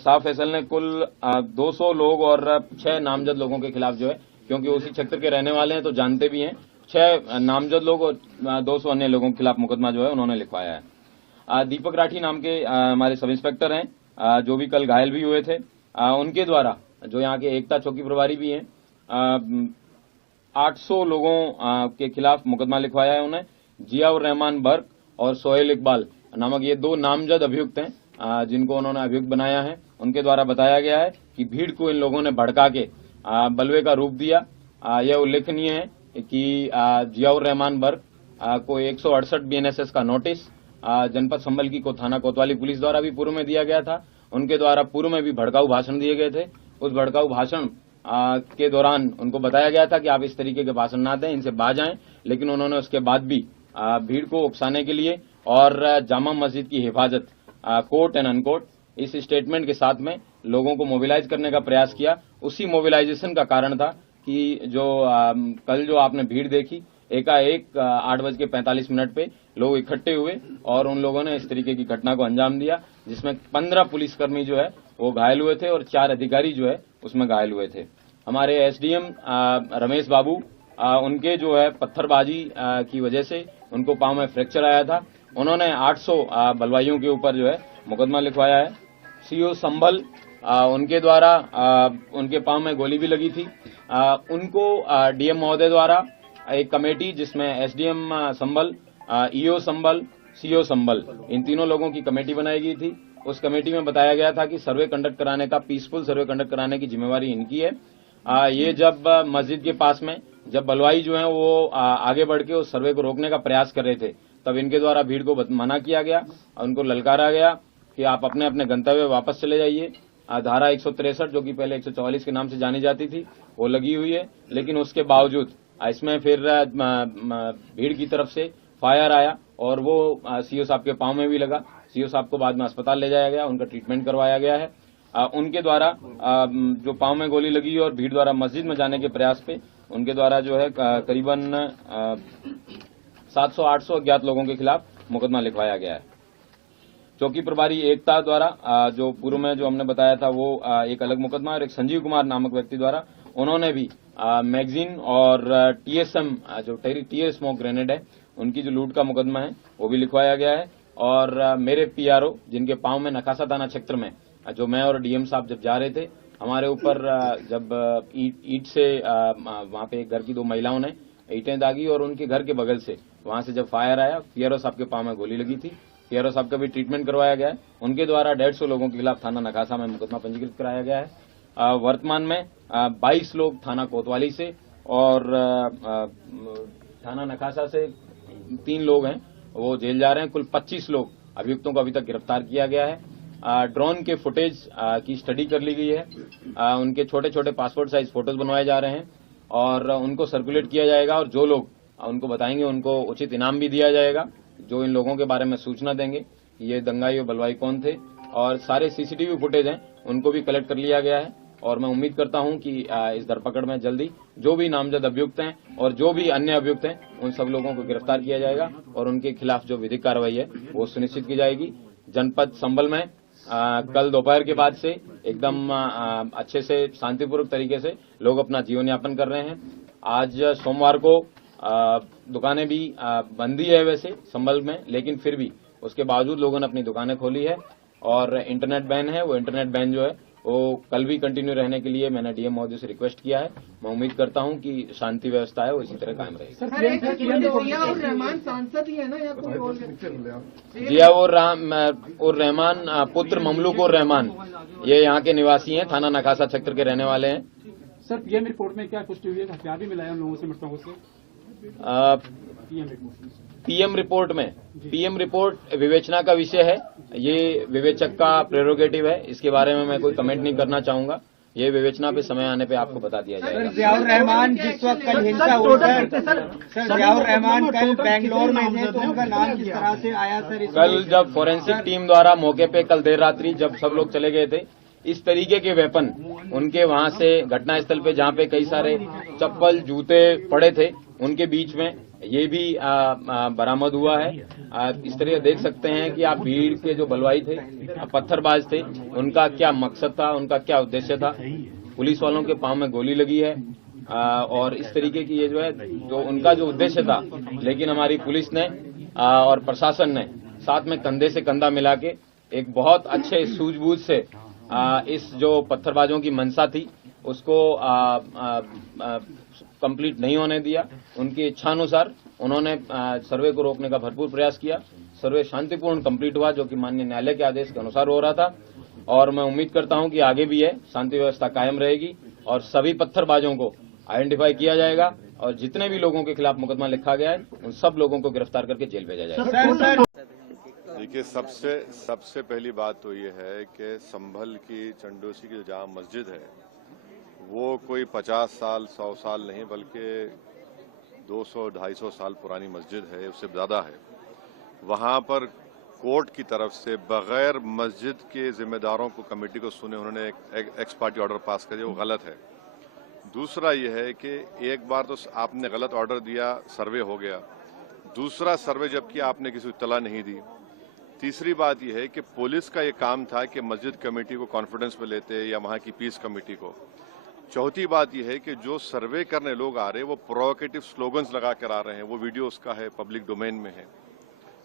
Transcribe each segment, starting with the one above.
शाह फैसल ने कुल 200 लोग और 6 नामजद लोगों के खिलाफ जो है, क्योंकि उसी क्षेत्र के रहने वाले हैं तो जानते भी हैं, 6 नामजद लोग और 200 अन्य लोगों के खिलाफ मुकदमा जो है उन्होंने लिखवाया है। दीपक राठी नाम के हमारे सब इंस्पेक्टर हैं, जो भी कल घायल भी हुए थे, उनके द्वारा, जो यहाँ के एकता चौकी प्रभारी भी हैं, 800 लोगों के खिलाफ मुकदमा लिखवाया है उन्हें। जियाउर रहमान बर्क और सोहेल इकबाल नामक ये 2 नामजद अभियुक्त हैं, जिनको उन्होंने अभियुक्त बनाया है। उनके द्वारा बताया गया है कि भीड़ को इन लोगों ने भड़का के बलवे का रूप दिया। यह उल्लेखनीय है कि जियाउर रहमान बर्क को 168 BNSS का नोटिस जनपद संभल की थाना कोतवाली पुलिस द्वारा भी पूर्व में दिया गया था। उनके द्वारा पूर्व में भी भड़काऊ भाषण दिए गए थे। उस भड़काऊ भाषण के दौरान उनको बताया गया था कि आप इस तरीके के भाषण ना दें, इनसे बाज आएं, लेकिन उन्होंने उसके बाद भी भीड़ को उकसाने के लिए और जामा मस्जिद की हिफाजत, कोर्ट एंड अनकोर्ट, इस स्टेटमेंट के साथ में लोगों को मोबिलाइज करने का प्रयास किया। उसी मोबिलाइजेशन का कारण था कि जो कल जो आपने भीड़ देखी, एकाएक 8:45 पे लोग इकट्ठे हुए और उन लोगों ने इस तरीके की घटना को अंजाम दिया, जिसमें 15 पुलिसकर्मी जो है वो घायल हुए थे और 4 अधिकारी जो है उसमें घायल हुए थे। हमारे SDM रमेश बाबू, उनके जो है पत्थरबाजी की वजह से उनको पांव में फ्रैक्चर आया था। उन्होंने 800 बलवाइयों के ऊपर जो है मुकदमा लिखवाया है। CO संभल, उनके द्वारा उनके पांव में गोली भी लगी थी। उनको DM महोदय द्वारा एक कमेटी, जिसमें SDM संभल, EO संभल, CO संभल, इन तीनों लोगों की कमेटी बनाई गई थी। उस कमेटी में बताया गया था कि सर्वे कंडक्ट कराने का, पीसफुल सर्वे कंडक्ट कराने की जिम्मेवारी इनकी है। ये जब मस्जिद के पास में जब बलवाई जो है वो आगे बढ़ के उस सर्वे को रोकने का प्रयास कर रहे थे, तब इनके द्वारा भीड़ को मना किया गया, उनको ललकारा गया कि आप अपने अपने गंतव्य वापस चले जाइए। धारा 163 जो कि पहले 144 के नाम से जानी जाती थी वो लगी हुई है, लेकिन उसके बावजूद इसमें फिर भीड़ की तरफ से फायर आया और वो CO साहब के पांव में भी लगा। CO साहब को बाद में अस्पताल ले जाया गया, उनका ट्रीटमेंट करवाया गया है। उनके द्वारा जो पांव में गोली लगी और भीड़ द्वारा मस्जिद में जाने के प्रयास पे उनके द्वारा जो है करीबन 700-800 अज्ञात लोगों के खिलाफ मुकदमा लिखवाया गया है। चौकी प्रभारी एकता द्वारा जो पूर्व में जो हमने बताया था वो एक अलग मुकदमा, और एक संजीव कुमार नामक व्यक्ति द्वारा उन्होंने भी मैगजीन और TSM जो टीयर स्मोक ग्रेनेड है उनकी जो लूट का मुकदमा है वो भी लिखवाया गया है। और मेरे PRO, जिनके पांव में नखासा थाना क्षेत्र में जो मैं और DM साहब जब जा रहे थे, हमारे ऊपर जब ईट से वहाँ पे घर की 2 महिलाओं ने ईटें दागी और उनके घर के बगल से वहाँ से जब फायर आया, PRO साहब के पांव में गोली लगी थी। PRO साहब का भी ट्रीटमेंट करवाया गया है। उनके द्वारा 150 लोगों के खिलाफ थाना नखासा में मुकदमा पंजीकृत कराया गया है। वर्तमान में 22 लोग थाना कोतवाली से और थाना नखासा से 3 लोग हैं वो जेल जा रहे हैं। कुल 25 लोग अभियुक्तों को अभी तक गिरफ्तार किया गया है। ड्रोन के फुटेज की स्टडी कर ली गई है। उनके छोटे छोटे पासपोर्ट साइज फोटोज बनवाए जा रहे हैं और उनको सर्कुलेट किया जाएगा, और जो लोग उनको बताएंगे उनको उचित इनाम भी दिया जाएगा, जो इन लोगों के बारे में सूचना देंगे ये दंगाई और बलवाई कौन थे। और सारे CCTV फुटेज हैं उनको भी कलेक्ट कर लिया गया है, और मैं उम्मीद करता हूं कि इस धरपकड़ में जल्दी जो भी नामजद अभियुक्त हैं और जो भी अन्य अभियुक्त हैं उन सब लोगों को गिरफ्तार किया जाएगा और उनके खिलाफ जो विधिक कार्रवाई है वो सुनिश्चित की जाएगी। जनपद संभल में कल दोपहर के बाद से एकदम अच्छे से शांतिपूर्वक तरीके से लोग अपना जीवन यापन कर रहे हैं। आज सोमवार को दुकानें भी बंद ही है वैसे संभल में, लेकिन फिर भी उसके बावजूद लोगों ने अपनी दुकानें खोली है और इंटरनेट बैन है। वो इंटरनेट बैन जो है वो कल भी कंटिन्यू रहने के लिए मैंने DM महोदय से रिक्वेस्ट किया है। मैं उम्मीद करता हूं कि शांति व्यवस्था है वो इसी तरह कायम रहेगी। जियाउर रहमान पुत्र ममलूक रहमान ये यहाँ के निवासी हैं, थाना नखासा क्षेत्र के रहने वाले हैं। सर PM रिपोर्ट में क्या पुष्टि हुई है, हथियार भी मिला है उन लोगों से, मृतकों से? PM रिपोर्ट विवेचना का विषय है, ये विवेचक का प्रेरोगेटिव है, इसके बारे में मैं कोई कमेंट नहीं करना चाहूंगा। ये विवेचना पे समय आने पे आपको बता दिया जाएगा। सर जियाउर रहमान जिस वक्त कल हिंसा हुई सर जियाउर रहमान कल बेंगलोर में थे तो उनका नाम किस तरह से आया सर? कल जब फोरेंसिक टीम द्वारा मौके पे कल देर रात्रि जब सब लोग चले गए थे, इस तरीके के वेपन उनके वहां से घटनास्थल पे, जहां पे कई सारे चप्पल जूते पड़े थे, उनके बीच में ये भी बरामद हुआ है। इस तरह देख सकते हैं कि आप भीड़ के जो बलवाई थे, पत्थरबाज थे, उनका क्या मकसद था, उनका क्या उद्देश्य था। पुलिस वालों के पांव में गोली लगी है और इस तरीके की ये जो है जो उनका जो उद्देश्य था, लेकिन हमारी पुलिस ने और प्रशासन ने साथ में कंधे से कंधा मिला के एक बहुत अच्छे सूझबूझ से इस जो पत्थरबाजों की मंशा थी उसको कंप्लीट नहीं होने दिया। उनकी इच्छानुसार उन्होंने सर्वे को रोकने का भरपूर प्रयास किया। सर्वे शांतिपूर्ण कंप्लीट हुआ, जो कि माननीय न्यायालय के आदेश के अनुसार हो रहा था, और मैं उम्मीद करता हूं कि आगे भी है शांति व्यवस्था कायम रहेगी और सभी पत्थरबाजों को आइडेंटिफाई किया जाएगा और जितने भी लोगों के खिलाफ मुकदमा लिखा गया है उन सब लोगों को गिरफ्तार करके जेल भेजा जाएगा। देखिए, सबसे पहली बात तो ये है कि संभल की चंडोसी की जामा मस्जिद है वो कोई 50 साल 100 साल नहीं बल्कि 200-250 साल पुरानी मस्जिद है, उससे ज़्यादा है। वहाँ पर कोर्ट की तरफ से बगैर मस्जिद के जिम्मेदारों को, कमेटी को सुने उन्होंने एक एक्स पार्टी ऑर्डर पास कर दिया, वो गलत है। दूसरा ये है कि एक बार तो आपने गलत ऑर्डर दिया, सर्वे हो गया, दूसरा सर्वे जबकि आपने किसी को इत्तला नहीं दी। तीसरी बात यह है कि पुलिस का ये काम था कि मस्जिद कमेटी को कॉन्फिडेंस में लेते या वहाँ की पीस कमेटी को। चौथी बात यह है कि जो सर्वे करने लोग आ रहे हैं वो प्रोवोकेटिव स्लोगन्स लगा कर आ रहे हैं, वो वीडियो उसका है, पब्लिक डोमेन में है।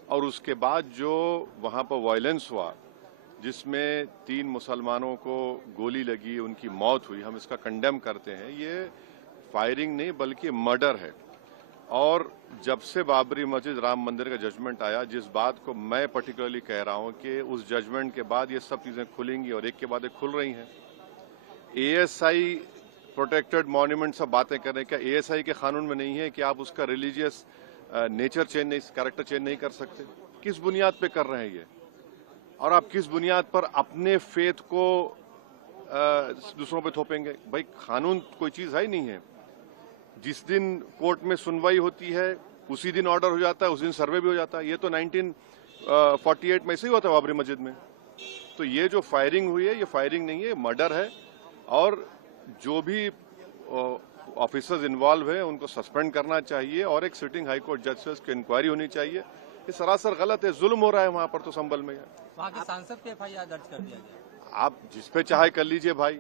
और उसके बाद जो वहाँ पर वायलेंस हुआ जिसमें 3 मुसलमानों को गोली लगी, उनकी मौत हुई, हम इसका कंडेम करते हैं। ये फायरिंग नहीं बल्कि मर्डर है। और जब से बाबरी मस्जिद राम मंदिर का जजमेंट आया, जिस बात को मैं पर्टिकुलरली कह रहा हूं कि उस जजमेंट के बाद ये सब चीजें खुलेंगी और एक के बाद एक खुल रही हैं। एएसआई प्रोटेक्टेड मॉन्यूमेंट सब बातें कर रहे हैं, क्या एएसआई के कानून में नहीं है कि आप उसका रिलीजियस नेचर चेंज नहीं, कैरेक्टर चेंज नहीं कर सकते? किस बुनियाद पे कर रहे हैं ये? और आप किस बुनियाद पर अपने फेथ को दूसरों पे थोपेंगे? भाई, कानून कोई चीज है ही नहीं है। जिस दिन कोर्ट में सुनवाई होती है उसी दिन ऑर्डर हो जाता है, उस दिन सर्वे भी हो जाता है। ये तो 1948 में ऐसे ही होता है बाबरी मस्जिद में। तो ये जो फायरिंग हुई है ये फायरिंग नहीं है, मर्डर है। और जो भी ऑफिसर्स इन्वॉल्व है उनको सस्पेंड करना चाहिए और एक सिटिंग हाई कोर्ट जज से उसकी इंक्वायरी होनी चाहिए। ये सरासर गलत है, जुल्म हो रहा है वहां पर। तो संभल में वहाँ के सांसद पे FIR दर्ज कर दिया गया। आप जिस पे चाहे कर लीजिए भाई,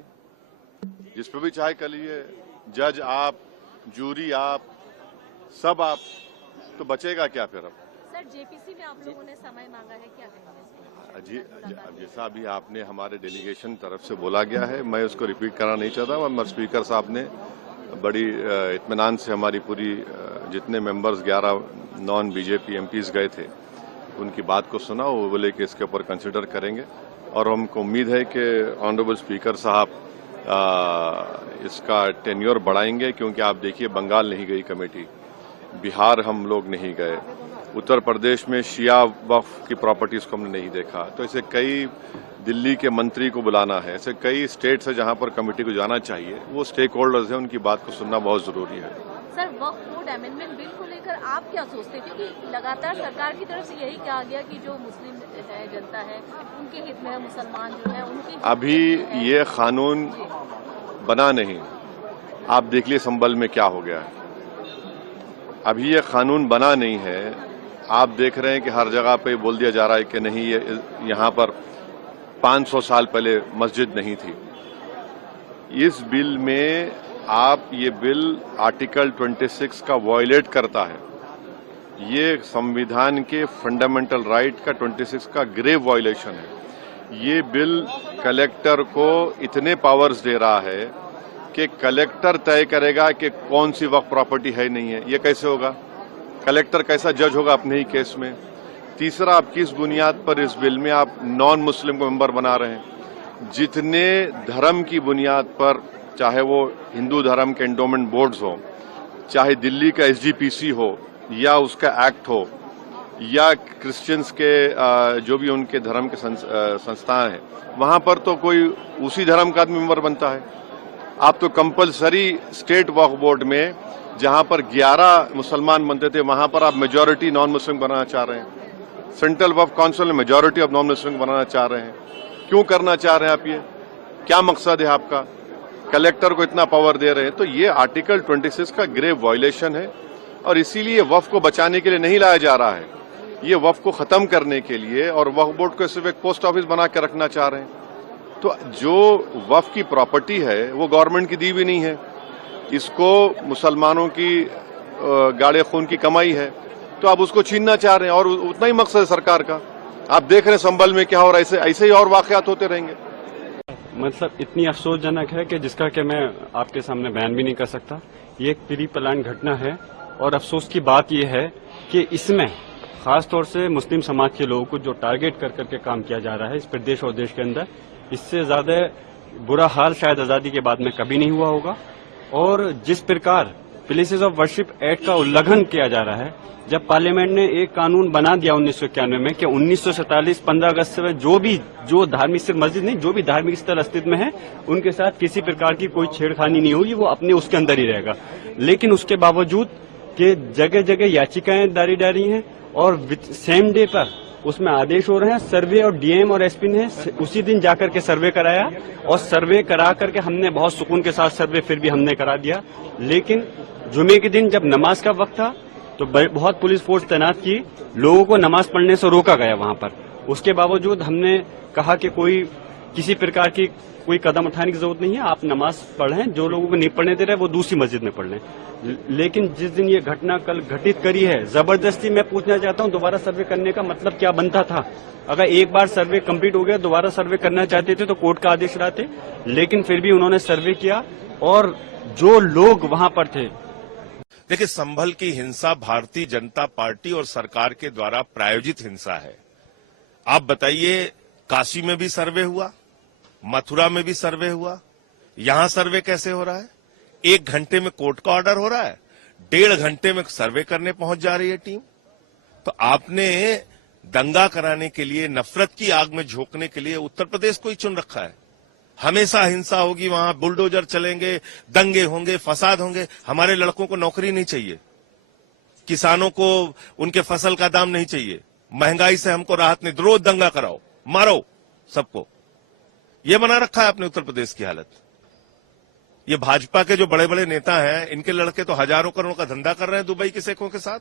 जिस पे भी चाहे कर लीजिए, जज आप, जूरी आप, सब आप, तो बचेगा क्या फिर? अब सर, जेपीसी में आप लोगों ने समय मांगा है, क्या कहेंगे? जी, जैसा अभी आपने हमारे डेलीगेशन तरफ से बोला गया है, मैं उसको रिपीट करना नहीं चाहता। मगर स्पीकर साहब ने बड़ी इत्मीनान से हमारी पूरी जितने मेंबर्स 11 नॉन बीजेपी एमपीज गए थे उनकी बात को सुना। वो बोले कि इसके ऊपर कंसिडर करेंगे और हमको उम्मीद है कि ऑनरेबल स्पीकर साहब इसका टेन्योर बढ़ाएंगे। क्योंकि आप देखिए, बंगाल नहीं गई कमेटी, बिहार हम लोग नहीं गए, उत्तर प्रदेश में शिया वक्फ की प्रॉपर्टीज को हमने नहीं देखा। तो ऐसे कई, दिल्ली के मंत्री को बुलाना है, ऐसे कई स्टेट्स है जहां पर कमेटी को जाना चाहिए। वो स्टेक होल्डर्स हैं, उनकी बात को सुनना बहुत जरूरी है। सर, वक्फ बोर्ड अमेंडमेंट बिल को लेकर आप क्या सोचते हैं? क्योंकि लगातार सरकार की तरफ से यही कहा गया कि जो मुस्लिम जनता है उनके हित में है, मुसलमान जो है उनके। अभी ये कानून बना नहीं, आप देख लिए संभल में क्या हो गया है। अभी ये कानून बना नहीं है, आप देख रहे हैं कि हर जगह पे बोल दिया जा रहा है कि नहीं, ये यहाँ पर 500 साल पहले मस्जिद नहीं थी। इस बिल में आप, ये बिल आर्टिकल 26 का वायलेट करता है। ये संविधान के फंडामेंटल राइट का 26 का ग्रेव वायलेशन है। ये बिल कलेक्टर को इतने पावर्स दे रहा है कि कलेक्टर तय करेगा कि कौन सी वक्फ प्रॉपर्टी है नहीं है। ये कैसे होगा? कलेक्टर कैसा जज होगा अपने ही केस में? तीसरा, आप किस बुनियाद पर इस बिल में आप नॉन मुस्लिम को मेंबर बना रहे हैं? जितने धर्म की बुनियाद पर, चाहे वो हिंदू धर्म के एंडोमेंट बोर्ड्स हो, चाहे दिल्ली का SGPC हो या उसका एक्ट हो, या क्रिश्चियंस के जो भी उनके धर्म के संस्थान हैं, वहां पर तो कोई उसी धर्म का आदमी मेंबर बनता है। आप तो कंपलसरी स्टेट वक्फ बोर्ड में जहां पर 11 मुसलमान बनते थे, वहां पर आप मेजॉरिटी नॉन मुस्लिम बनाना चाह रहे हैं। सेंट्रल वक्फ काउंसिल में मेजॉरिटी ऑफ नॉन मुस्लिम बनाना चाह रहे हैं। क्यों करना चाह रहे हैं आप ये? क्या मकसद है आपका? कलेक्टर को इतना पावर दे रहे हैं, तो ये आर्टिकल 26 का ग्रेव वायलेशन है और इसीलिए वक्फ को बचाने के लिए नहीं लाया जा रहा है, ये वक्फ को खत्म करने के लिए, और वक्फ बोर्ड को सिर्फ एक पोस्ट ऑफिस बना के रखना चाह रहे हैं। तो जो वक्फ की प्रॉपर्टी है वो गवर्नमेंट की दी भी नहीं है, इसको मुसलमानों की गाड़े खून की कमाई है, तो आप उसको छीनना चाह रहे हैं, और उतना ही मकसद है सरकार का। आप देख रहे हैं संभल में क्या हो रहा है, ऐसे ही और वाकयात होते रहेंगे। मतलब इतनी अफसोसजनक है कि जिसका कि मैं आपके सामने बयान भी नहीं कर सकता। ये एक प्री प्लान घटना है और अफसोस की बात यह है कि इसमें खासतौर से मुस्लिम समाज के लोगों को जो टारगेट कर करके काम किया जा रहा है इस प्रदेश और देश के अंदर, इससे ज्यादा बुरा हाल शायद आजादी के बाद में कभी नहीं हुआ होगा। और जिस प्रकार प्लेसेस ऑफ वर्शिप एक्ट का उल्लंघन किया जा रहा है, जब पार्लियामेंट ने एक कानून बना दिया 1991 में कि 1947 15 अगस्त से जो धार्मिक सिर्फ मस्जिद नहीं, जो भी धार्मिक स्थल अस्तित्व में है उनके साथ किसी प्रकार की कोई छेड़खानी नहीं होगी, वो अपने उसके अंदर ही रहेगा। लेकिन उसके बावजूद कि जगह जगह याचिकाएं दारी डाली हैं और सेम डे पर उसमें आदेश हो रहे हैं। सर्वे और डीएम और एसपी ने उसी दिन जाकर के सर्वे कराया और सर्वे करा करके हमने बहुत सुकून के साथ सर्वे फिर भी हमने करा दिया। लेकिन जुमे के दिन जब नमाज का वक्त था तो बहुत पुलिस फोर्स तैनात की, लोगों को नमाज पढ़ने से रोका गया वहां पर। उसके बावजूद हमने कहा कि किसी प्रकार की कोई कदम उठाने की जरूरत नहीं है, आप नमाज पढ़ें, जो लोगों को नहीं पढ़ने दे रहे वो दूसरी मस्जिद में पढ़ लें। लेकिन जिस दिन ये घटना कल घटित करी है, जबरदस्ती मैं पूछना चाहता हूं दोबारा सर्वे करने का मतलब क्या बनता था? अगर एक बार सर्वे कंप्लीट हो गया, दोबारा सर्वे करना चाहते थे तो कोर्ट का आदेश लाते, लेकिन फिर भी उन्होंने सर्वे किया और जो लोग वहां पर थे। देखिए, संभल की हिंसा भारतीय जनता पार्टी और सरकार के द्वारा प्रायोजित हिंसा है। आप बताइए, काशी में भी सर्वे हुआ, मथुरा में भी सर्वे हुआ, यहां सर्वे कैसे हो रहा है? 1 घंटे में कोर्ट का ऑर्डर हो रहा है, 1.5 घंटे में सर्वे करने पहुंच जा रही है टीम। तो आपने दंगा कराने के लिए, नफरत की आग में झोंकने के लिए उत्तर प्रदेश को ही चुन रखा है। हमेशा हिंसा होगी, वहां बुलडोजर चलेंगे, दंगे होंगे, फसाद होंगे। हमारे लड़कों को नौकरी नहीं चाहिए, किसानों को उनके फसल का दाम नहीं चाहिए, महंगाई से हमको राहत नहीं, रोज दंगा कराओ, मारो सबको। ये बना रखा है अपने उत्तर प्रदेश की हालत। ये भाजपा के जो बड़े बड़े नेता हैं, इनके लड़के तो हजारों करोड़ का धंधा कर रहे हैं दुबई के शेखों के साथ,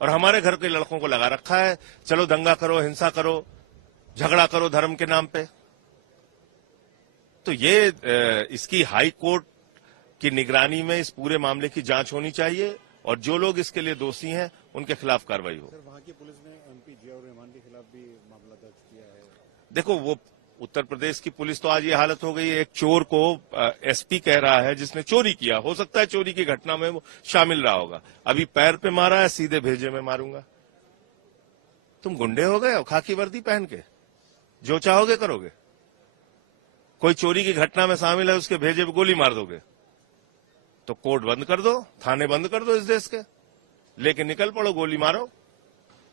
और हमारे घर के लड़कों को लगा रखा है चलो दंगा करो, हिंसा करो, झगड़ा करो धर्म के नाम पे। तो ये इसकी हाई कोर्ट की निगरानी में इस पूरे मामले की जांच होनी चाहिए और जो लोग इसके लिए दोषी हैं उनके खिलाफ कार्रवाई हो। सर, वहां की पुलिस ने एमपी जियाउर रहमान के खिलाफ भी मामला दर्ज किया है। देखो, वो उत्तर प्रदेश की पुलिस तो आज ये हालत हो गई है, एक चोर को एसपी कह रहा है जिसने चोरी किया, हो सकता है चोरी की घटना में वो शामिल रहा होगा, अभी पैर पे मारा है, सीधे भेजे में मारूंगा। तुम गुंडे हो गए हो खाकी वर्दी पहन के, जो चाहोगे करोगे। कोई चोरी की घटना में शामिल है, उसके भेजे पे गोली मार दोगे तो कोर्ट बंद कर दो, थाने बंद कर दो इस देश के, लेके निकल पड़ो, गोली मारो।